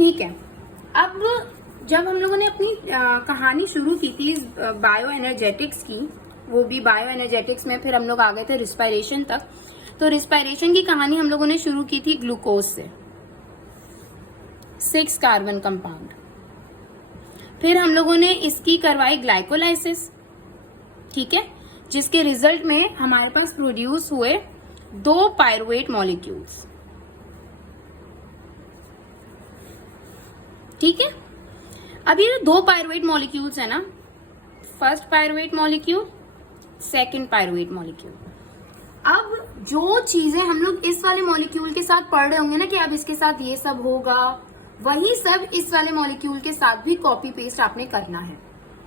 ठीक है, अब जब हम लोगों ने अपनी कहानी शुरू की थी इस बायो एनर्जेटिक्स की, वो भी बायो एनर्जेटिक्स में फिर हम लोग आ गए थे रिस्पायरेशन तक। तो रिस्पायरेशन की कहानी हम लोगों ने शुरू की थी ग्लूकोज से, 6 कार्बन कंपाउंड। फिर हम लोगों ने इसकी करवाई ग्लाइकोलाइसिस, ठीक है, जिसके रिजल्ट में हमारे पास प्रोड्यूस हुए 2 पायरुवेट मॉलिक्यूल्स। ठीक है, अब ये 2 पायरुवेट मॉलिक्यूल्स है ना, first pyruvate molecule, second pyruvate molecule. अब जो चीजें हम लोग इस वाले मॉलिक्यूल के साथ पढ़ रहे होंगे ना कि अब इसके साथ ये सब होगा, वही सब इस वाले मॉलिक्यूल के साथ भी कॉपी पेस्ट आपने करना है।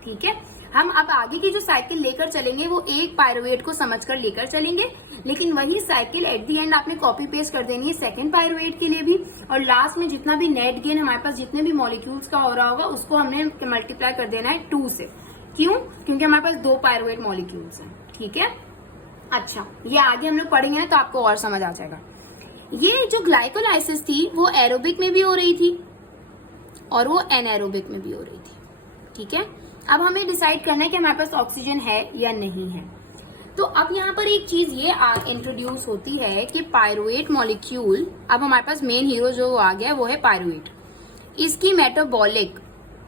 ठीक है, हम अब आगे की जो साइकिल लेकर चलेंगे वो एक पायरुवेट को समझकर लेकर चलेंगे, लेकिन वही साइकिल एट दी एंड आपने कॉपी पेस्ट कर देनी है सेकंड पायरुवेट के लिए भी, और लास्ट में जितना भी नेट गेन हमारे पास जितने भी मॉलिक्यूल्स का हो रहा होगा उसको हमने मल्टीप्लाई कर देना है 2 से। क्यों? क्योंकि हमारे पास 2 पायरुवेट मॉलिक्यूल्स हैं। ठीक है, अच्छा, ये आगे हम लोग पढ़ेंगे ना तो आपको और समझ आ जाएगा। ये जो ग्लाइकोलाइसिस थी वो एरोबिक में भी हो रही थी और वो एनएरोबिक में भी हो रही थी। ठीक है, अब हमें डिसाइड करना है कि हमारे पास ऑक्सीजन है या नहीं है। तो अब यहाँ पर एक चीज ये इंट्रोड्यूस होती है कि पायरुवेट मॉलिक्यूल, अब हमारे पास मेन हीरो जो आ गया वो है पायरुवेट, इसकी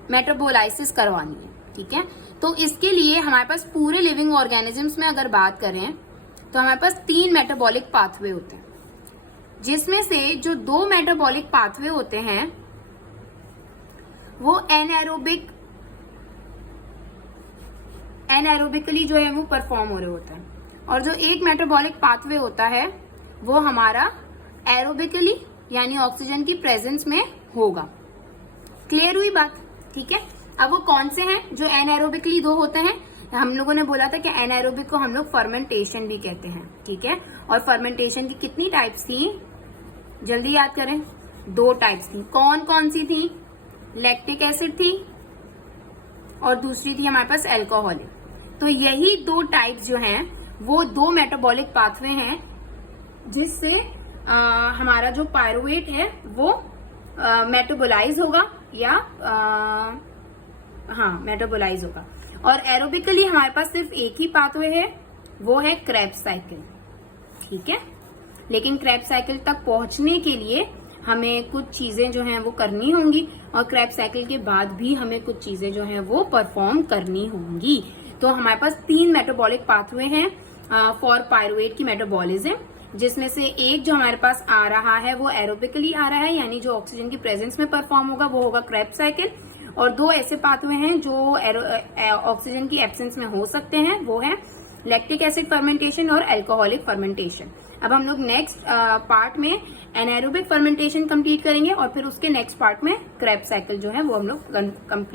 मेटाबोलाइसिस करवानी है। ठीक है, तो इसके लिए हमारे पास पूरे लिविंग ऑर्गेनिजम्स में अगर बात करें तो हमारे पास 3 मेटाबॉलिक पाथवे होते हैं, जिसमें से जो 2 मेटाबॉलिक पाथवे होते हैं वो एनएरोबिकली जो है वो परफॉर्म हो रहे होते हैं, और जो एक मेटाबॉलिक पाथवे होता है वो हमारा एरोबिकली यानी ऑक्सीजन की प्रेजेंस में होगा। क्लियर हुई बात? ठीक है, अब वो कौन से हैं जो एनएरोबिकली 2 होते हैं? हम लोगों ने बोला था कि एनएरोबिक को हम लोग फर्मेंटेशन भी कहते हैं। ठीक है, और फर्मेंटेशन की कितनी टाइप्स थी, जल्दी याद करें? 2 टाइप्स थी। कौन कौन सी थी? लैक्टिक एसिड थी और दूसरी थी हमारे पास एल्कोहलिक। तो यही 2 टाइप्स जो हैं वो 2 मेटाबॉलिक पाथवे हैं जिससे हमारा जो पायरुवेट है वो मेटाबोलाइज होगा या मेटाबोलाइज होगा। और एरोबिकली हमारे पास सिर्फ एक ही पाथवे है, वो है क्रेब्स साइकिल। ठीक है, लेकिन क्रेब्स साइकिल तक पहुंचने के लिए हमें कुछ चीजें जो हैं वो करनी होंगी, और क्रेब्स साइकिल के बाद भी हमें कुछ चीजें जो हैं वो परफॉर्म करनी होंगी। तो हमारे पास 3 मेटाबॉलिक पाथवे हैं फॉर पायरुवेट की मेटाबॉलिज्म, जिसमें से एक जो हमारे पास आ रहा है वो एरोबिकली आ रहा है, यानी जो ऑक्सीजन की प्रेजेंस में परफॉर्म होगा वो होगा क्रेब्स साइकिल, और 2 ऐसे पाथवे हैं जो ऑक्सीजन की एब्सेंस में हो सकते हैं, वो है लैक्टिक एसिड फर्मेंटेशन और अल्कोहलिक फर्मेंटेशन। अब हम लोग नेक्स्ट पार्ट में एनाएरोबिक फर्मेंटेशन कंप्लीट करेंगे और फिर उसके नेक्स्ट पार्ट में क्रेब्स साइकिल जो है वो हम लोग कंप्लीट